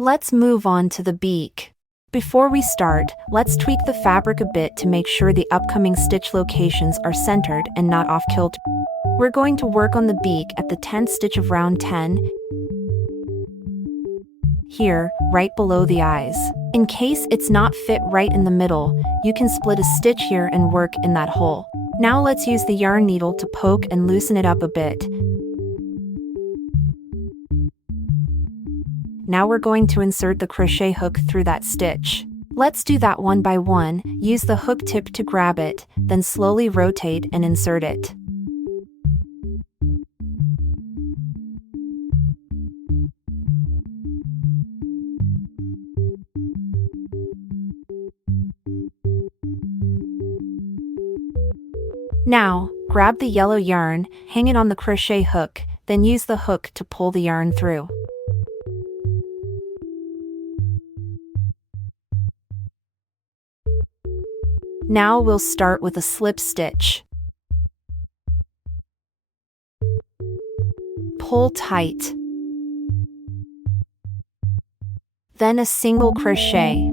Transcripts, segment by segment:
Let's move on to the beak. Before we start, let's tweak the fabric a bit to make sure the upcoming stitch locations are centered and not off kilter. We're going to work on the beak at the 10th stitch of round 10, here, right below the eyes. In case it's not fit right in the middle, you can split a stitch here and work in that hole. Now let's use the yarn needle to poke and loosen it up a bit. Now we're going to insert the crochet hook through that stitch. Let's do that one by one. Use the hook tip to grab it, then slowly rotate and insert it. Now, grab the yellow yarn, hang it on the crochet hook, then use the hook to pull the yarn through. Now we'll start with a slip stitch. Pull tight. Then a single crochet.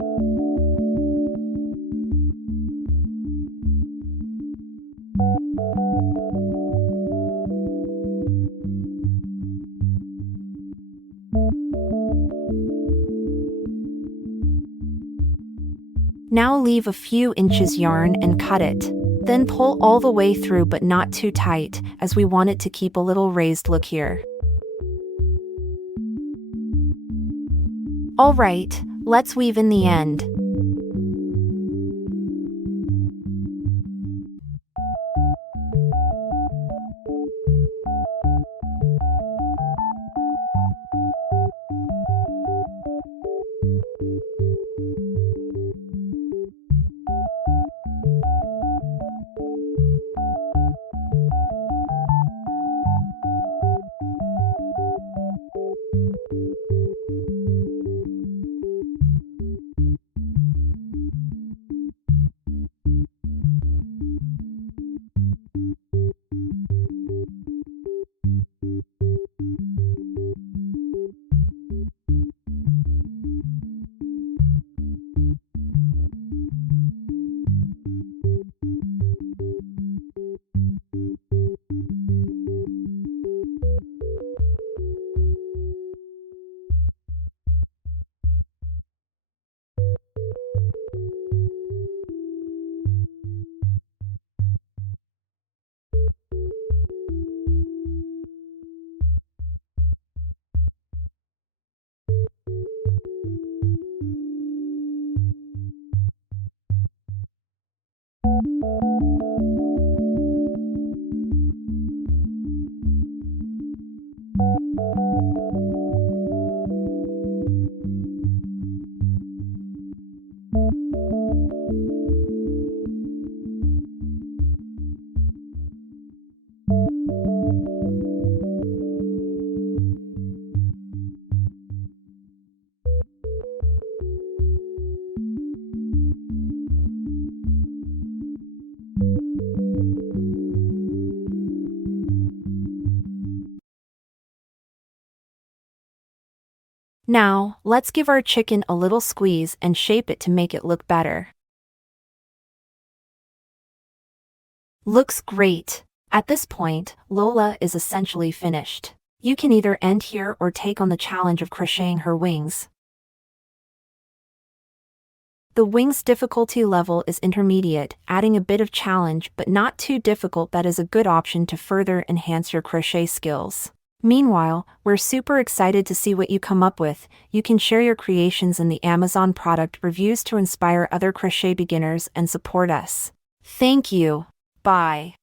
Now leave a few inches yarn and cut it. Then pull all the way through but not too tight, as we want it to keep a little raised look here. Alright, let's weave in the end. Now, let's give our chicken a little squeeze and shape it to make it look better. Looks great! At this point, Lola is essentially finished. You can either end here or take on the challenge of crocheting her wings. The wings difficulty level is intermediate, adding a bit of challenge but not too difficult. That is a good option to further enhance your crochet skills. Meanwhile, we're super excited to see what you come up with. You can share your creations in the Amazon product reviews to inspire other crochet beginners and support us. Thank you. Bye.